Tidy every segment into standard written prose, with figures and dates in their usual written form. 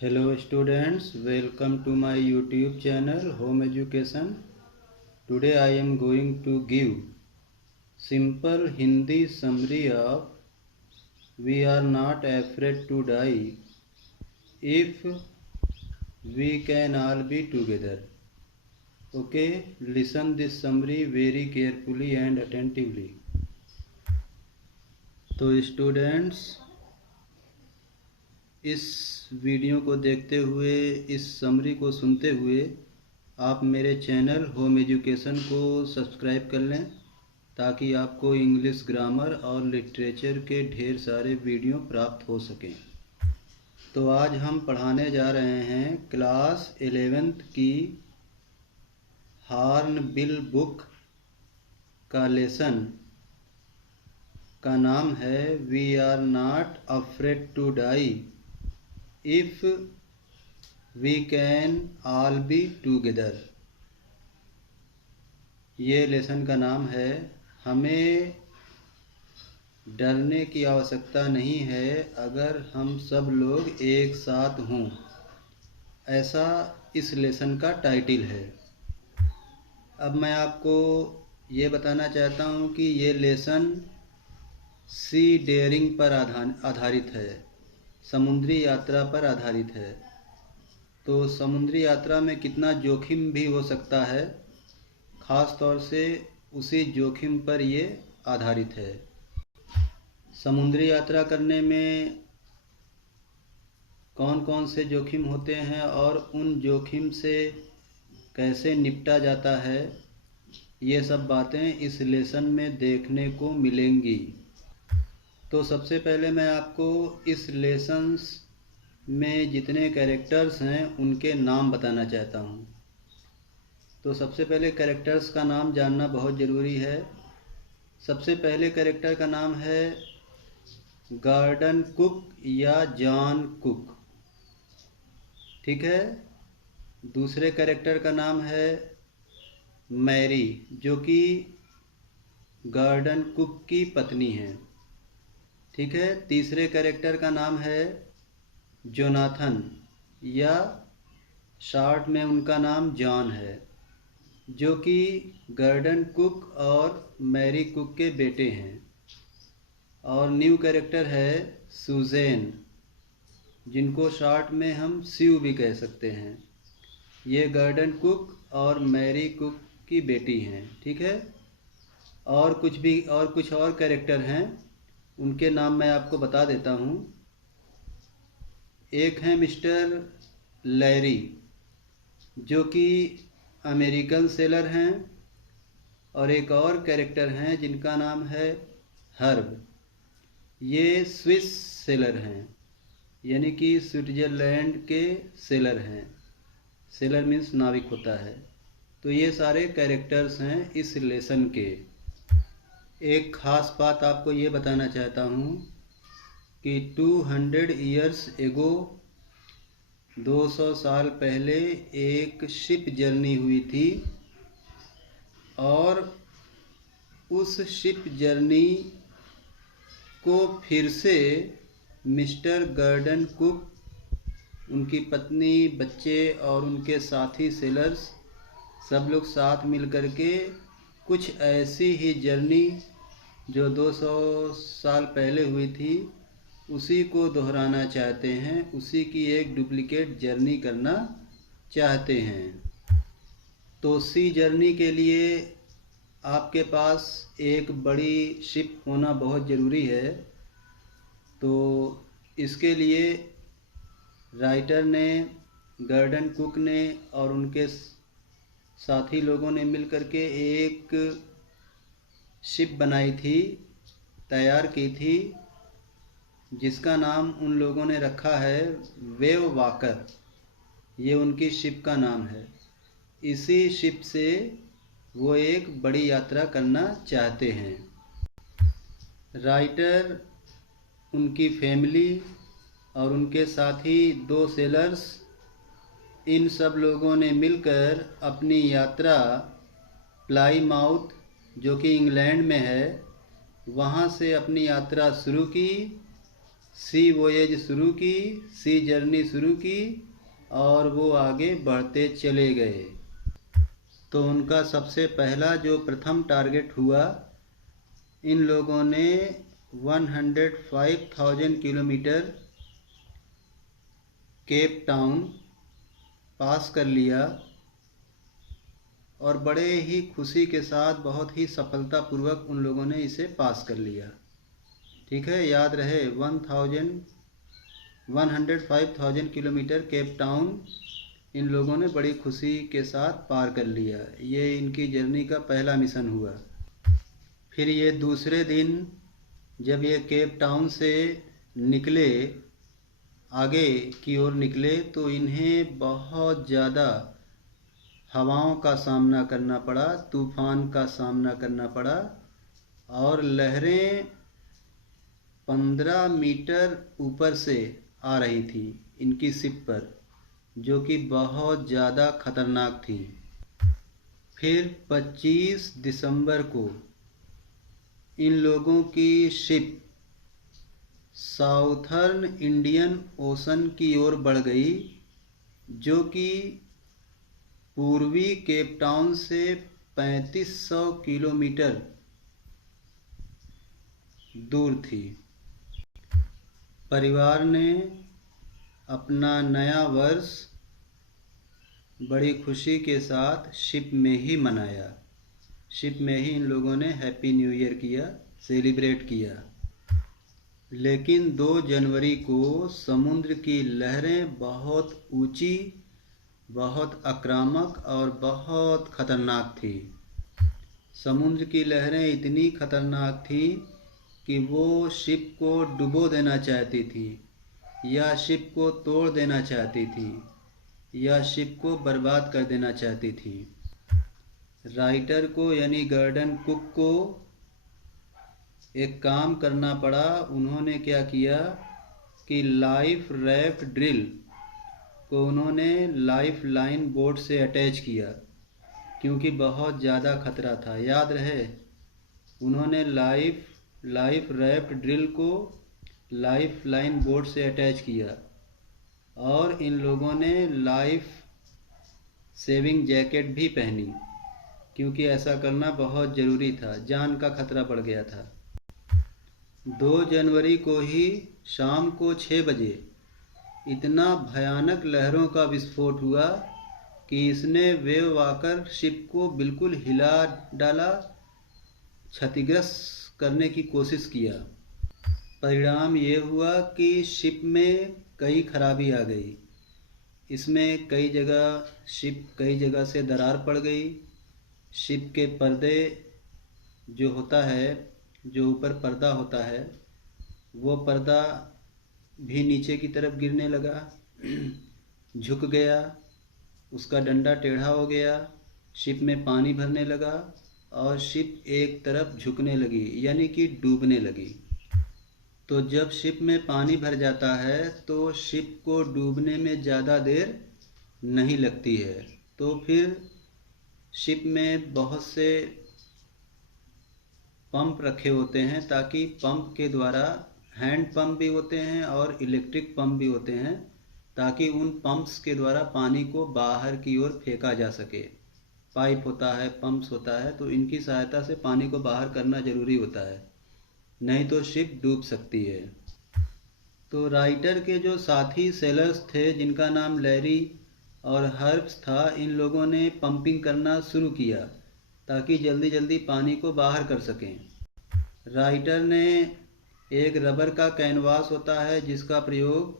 Hello students, welcome to my YouTube channel Home Education. Today I am going to give simple Hindi summary of We Are Not Afraid to Die If We Can All Be Together. Okay, listen this summary very carefully and attentively. तो students, इस video को देखते हुए, इस summary को सुनते हुए आप मेरे चैनल होम एजुकेशन को सब्सक्राइब कर लें ताकि आपको इंग्लिश ग्रामर और लिटरेचर के ढेर सारे वीडियो प्राप्त हो सकें। तो आज हम पढ़ाने जा रहे हैं क्लास 11th की हॉर्नबिल बुक का लेसन का नाम है we are not afraid to die if we can all be together. ये लेसन का नाम है हमें डरने की आवश्यकता नहीं है अगर हम सब लोग एक साथ हों, ऐसा इस लेसन का टाइटल है। अब मैं आपको ये बताना चाहता हूँ कि ये लेसन सी डेयरिंग पर आधारित है, समुद्री यात्रा पर आधारित है। तो समुद्री यात्रा में कितना जोखिम भी हो सकता है, ख़ास तौर से उसी जोखिम पर ये आधारित है। समुद्री यात्रा करने में कौन कौन से जोखिम होते हैं और उन जोखिम से कैसे निपटा जाता है, ये सब बातें इस लेसन में देखने को मिलेंगी। तो सबसे पहले मैं आपको इस लेसन्स में जितने कैरेक्टर्स हैं उनके नाम बताना चाहता हूँ। तो सबसे पहले कैरेक्टर्स का नाम जानना बहुत ज़रूरी है। सबसे पहले कैरेक्टर का नाम है गॉर्डन कुक या जॉन कुक, ठीक है। दूसरे कैरेक्टर का नाम है मैरी, जो कि गॉर्डन कुक की पत्नी है, ठीक है। तीसरे कैरेक्टर का नाम है जोनाथन, या शॉर्ट में उनका नाम जॉन है, जो कि गॉर्डन कुक और मैरी कुक के बेटे हैं। और न्यू कैरेक्टर है सुज़ैन, जिनको शॉर्ट में हम स्यू भी कह सकते हैं। ये गॉर्डन कुक और मैरी कुक की बेटी हैं, ठीक है। और कुछ और कैरेक्टर हैं, उनके नाम मैं आपको बता देता हूँ। एक है मिस्टर लैरी, जो कि अमेरिकन सेलर हैं, और एक और कैरेक्टर हैं जिनका नाम है हर्ब। ये स्विस सेलर हैं, यानी कि स्विट्ज़रलैंड के सेलर हैं। सेलर मीन्स नाविक होता है। तो ये सारे कैरेक्टर्स हैं इस लेसन के। एक ख़ास बात आपको ये बताना चाहता हूँ कि 200 ईयर्स एगो, 200 साल पहले एक शिप जर्नी हुई थी, और उस शिप जर्नी को फिर से मिस्टर गॉर्डन कुक, उनकी पत्नी, बच्चे और उनके साथी सेलर्स सब लोग साथ मिल कर के कुछ ऐसी ही जर्नी जो 200 साल पहले हुई थी उसी को दोहराना चाहते हैं, उसी की एक डुप्लीकेट जर्नी करना चाहते हैं। तो सी जर्नी के लिए आपके पास एक बड़ी शिप होना बहुत ज़रूरी है। तो इसके लिए राइटर ने, गॉर्डन कुक ने और उनके साथी लोगों ने मिल कर के एक शिप बनाई थी, तैयार की थी, जिसका नाम उन लोगों ने रखा है वेव वॉकर। ये उनकी शिप का नाम है। इसी शिप से वो एक बड़ी यात्रा करना चाहते हैं। राइटर, उनकी फैमिली और उनके साथी 2 सेलर्स, इन सब लोगों ने मिलकर अपनी यात्रा प्लाईमाउथ, जो कि इंग्लैंड में है, वहाँ से अपनी यात्रा शुरू की सी वोएज शुरू की, सी जर्नी शुरू की और वो आगे बढ़ते चले गए। तो उनका सबसे पहला जो प्रथम टारगेट हुआ, इन लोगों ने 105,000 किलोमीटर केप टाउन पास कर लिया और बड़े ही खुशी के साथ बहुत ही सफलतापूर्वक उन लोगों ने इसे पास कर लिया। ठीक है, याद रहे 105,000 किलोमीटर केप टाउन इन लोगों ने बड़ी खुशी के साथ पार कर लिया। ये इनकी जर्नी का पहला मिशन हुआ। फिर ये दूसरे दिन जब ये केप टाउन से निकले, आगे की ओर निकले, तो इन्हें बहुत ज़्यादा हवाओं का सामना करना पड़ा, तूफान का सामना करना पड़ा और लहरें 15 मीटर ऊपर से आ रही थी इनकी शिप पर, जो कि बहुत ज़्यादा खतरनाक थी। फिर 25 दिसंबर को इन लोगों की शिप साउथर्न इंडियन ओशन की ओर बढ़ गई, जो कि पूर्वी केप टाउन से 3500 किलोमीटर दूर थी। परिवार ने अपना नया वर्ष बड़ी खुशी के साथ शिप में ही मनाया। शिप में ही इन लोगों ने हैप्पी न्यू ईयर किया, सेलिब्रेट किया। लेकिन 2 जनवरी को समुद्र की लहरें बहुत ऊंची, बहुत आक्रामक और बहुत खतरनाक थी। समुद्र की लहरें इतनी खतरनाक थी कि वो शिप को डुबो देना चाहती थी, या शिप को तोड़ देना चाहती थी, या शिप को बर्बाद कर देना चाहती थी। राइटर को यानी गॉर्डन कुक को एक काम करना पड़ा। उन्होंने क्या किया कि लाइफ रैफ्ट ड्रिल को उन्होंने लाइफ लाइन बोट से अटैच किया, क्योंकि बहुत ज़्यादा खतरा था। याद रहे, उन्होंने लाइफ रैफ्ट ड्रिल को लाइफ लाइन बोट से अटैच किया और इन लोगों ने लाइफ सेविंग जैकेट भी पहनी, क्योंकि ऐसा करना बहुत ज़रूरी था, जान का खतरा बढ़ गया था। 2 जनवरी को ही शाम को 6 बजे इतना भयानक लहरों का विस्फोट हुआ कि इसने वेव वॉकर शिप को बिल्कुल हिला डाला, क्षतिग्रस्त करने की कोशिश किया। परिणाम ये हुआ कि शिप में कई खराबी आ गई। इसमें शिप कई जगह से दरार पड़ गई। शिप के पर्दे जो होता है, जो ऊपर पर्दा होता है, वो पर्दा भी नीचे की तरफ गिरने लगा, झुक गया, उसका डंडा टेढ़ा हो गया, शिप में पानी भरने लगा और शिप एक तरफ झुकने लगी, यानी कि डूबने लगी। तो जब शिप में पानी भर जाता है तो शिप को डूबने में ज़्यादा देर नहीं लगती है। तो फिर शिप में बहुत से पंप रखे होते हैं, ताकि पंप के द्वारा, हैंड पंप भी होते हैं और इलेक्ट्रिक पंप भी होते हैं, ताकि उन पंप्स के द्वारा पानी को बाहर की ओर फेंका जा सके। पाइप होता है, पंप्स होता है, तो इनकी सहायता से पानी को बाहर करना ज़रूरी होता है, नहीं तो शिप डूब सकती है। तो राइटर के जो साथी सेलर्स थे, जिनका नाम लैरी और हर्ब्स था, इन लोगों ने पंपिंग करना शुरू किया ताकि जल्दी जल्दी पानी को बाहर कर सकें। राइटर ने एक रबर का कैनवास होता है जिसका प्रयोग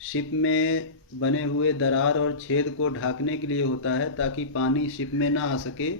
शिप में बने हुए दरार और छेद को ढकने के लिए होता है, ताकि पानी शिप में ना आ सके।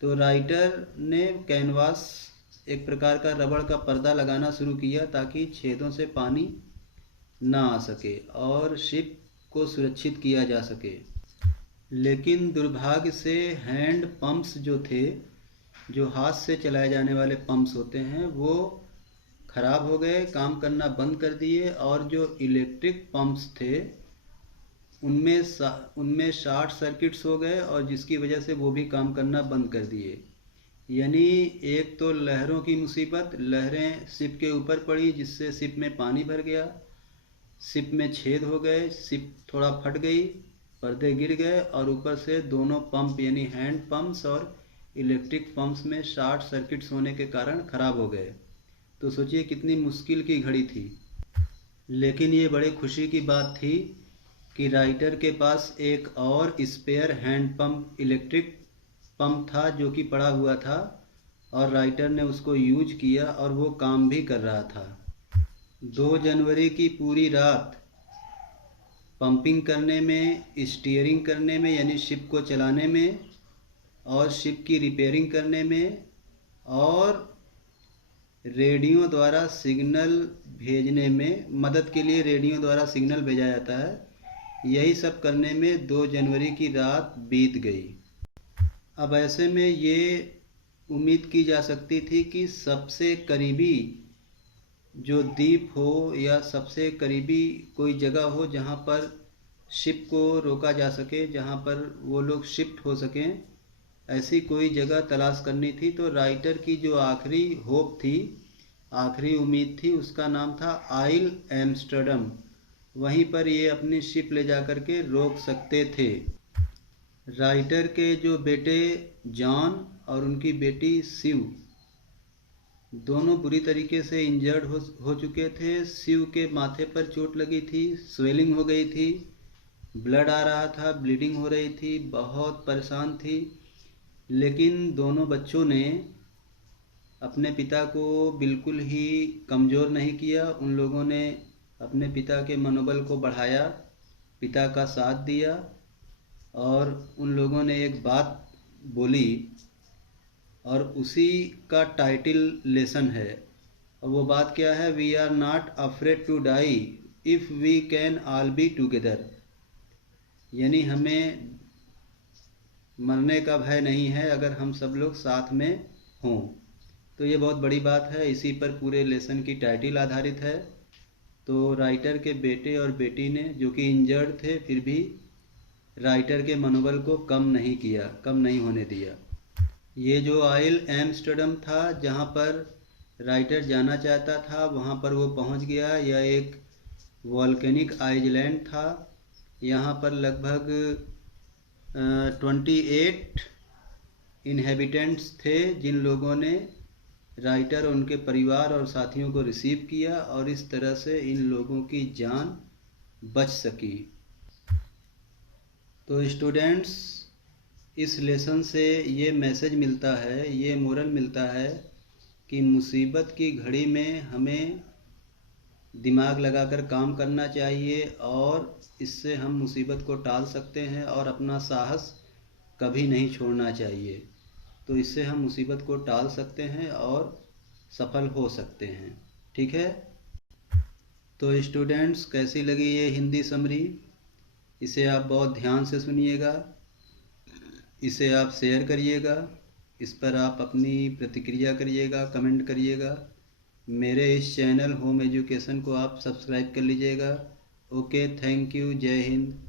तो राइटर ने कैनवास, एक प्रकार का रबड़ का पर्दा लगाना शुरू किया ताकि छेदों से पानी ना आ सके और शिप को सुरक्षित किया जा सके। लेकिन दुर्भाग्य से हैंड पंप्स जो थे, जो हाथ से चलाए जाने वाले पंप्स होते हैं, वो खराब हो गए, काम करना बंद कर दिए। और जो इलेक्ट्रिक पंप्स थे उनमें शॉर्ट सर्किट्स हो गए और जिसकी वजह से वो भी काम करना बंद कर दिए। यानी एक तो लहरों की मुसीबत, लहरें शिप के ऊपर पड़ी जिससे शिप में पानी भर गया, शिप में छेद हो गए, शिप थोड़ा फट गई, पर्दे गिर गए और ऊपर से दोनों पंप यानी हैंड पंप्स और इलेक्ट्रिक पंप्स में शॉर्ट सर्किट्स होने के कारण ख़राब हो गए। तो सोचिए कितनी मुश्किल की घड़ी थी। लेकिन ये बड़े खुशी की बात थी कि राइटर के पास एक और spare hand pump electric pump था जो कि पड़ा हुआ था, और राइटर ने उसको यूज किया और वो काम भी कर रहा था। 2 जनवरी की पूरी रात पंपिंग करने में, स्टीयरिंग करने में यानी शिप को चलाने में, और शिप की रिपेयरिंग करने में, और रेडियो द्वारा सिग्नल भेजने में, मदद के लिए रेडियो द्वारा सिग्नल भेजा जाता है, यही सब करने में 2 जनवरी की रात बीत गई। अब ऐसे में ये उम्मीद की जा सकती थी कि सबसे करीबी जो द्वीप हो या सबसे करीबी कोई जगह हो जहाँ पर शिप को रोका जा सके, जहाँ पर वो लोग शिफ्ट हो सकें, ऐसी कोई जगह तलाश करनी थी। तो राइटर की जो आखिरी होप थी, आखिरी उम्मीद थी, उसका नाम था आइल एम्स्टर्डम। वहीं पर ये अपनी शिप ले जा कर के रोक सकते थे। राइटर के जो बेटे जॉन और उनकी बेटी सिव दोनों बुरी तरीके से इंजर्ड हो चुके थे। सिव के माथे पर चोट लगी थी, स्वेलिंग हो गई थी, ब्लड आ रहा था, ब्लीडिंग हो रही थी, बहुत परेशान थी। लेकिन दोनों बच्चों ने अपने पिता को बिल्कुल ही कमज़ोर नहीं किया। उन लोगों ने अपने पिता के मनोबल को बढ़ाया, पिता का साथ दिया, और उन लोगों ने एक बात बोली और उसी का टाइटल लेसन है। और वो बात क्या है? We are not afraid to die if we can all be together. यानी हमें मरने का भय नहीं है अगर हम सब लोग साथ में हों। तो ये बहुत बड़ी बात है, इसी पर पूरे लेसन की टाइटल आधारित है। तो राइटर के बेटे और बेटी ने, जो कि इंजर्ड थे, फिर भी राइटर के मनोबल को कम नहीं किया, कम नहीं होने दिया। ये जो आइल एम्स्टर्डम था जहाँ पर राइटर जाना चाहता था, वहाँ पर वो पहुँच गया। यह एक वॉल्केनिक आइलैंड था। यहाँ पर लगभग 28 इन्हेबिटेंट्स थे जिन लोगों ने राइटर और उनके परिवार और साथियों को रिसीव किया, और इस तरह से इन लोगों की जान बच सकी। तो स्टूडेंट्स, इस लेसन से ये मैसेज मिलता है, ये मोरल मिलता है कि मुसीबत की घड़ी में हमें दिमाग लगाकर काम करना चाहिए, और इससे हम मुसीबत को टाल सकते हैं, और अपना साहस कभी नहीं छोड़ना चाहिए। तो इससे हम मुसीबत को टाल सकते हैं और सफल हो सकते हैं। ठीक है? तो स्टूडेंट्स, कैसी लगी ये हिंदी समरी? इसे आप बहुत ध्यान से सुनिएगा, इसे आप शेयर करिएगा, इस पर आप अपनी प्रतिक्रिया करिएगा, कमेंट करिएगा। मेरे इस चैनल होम एजुकेशन को आप सब्सक्राइब कर लीजिएगा। ओके, थैंक यू, जय हिंद।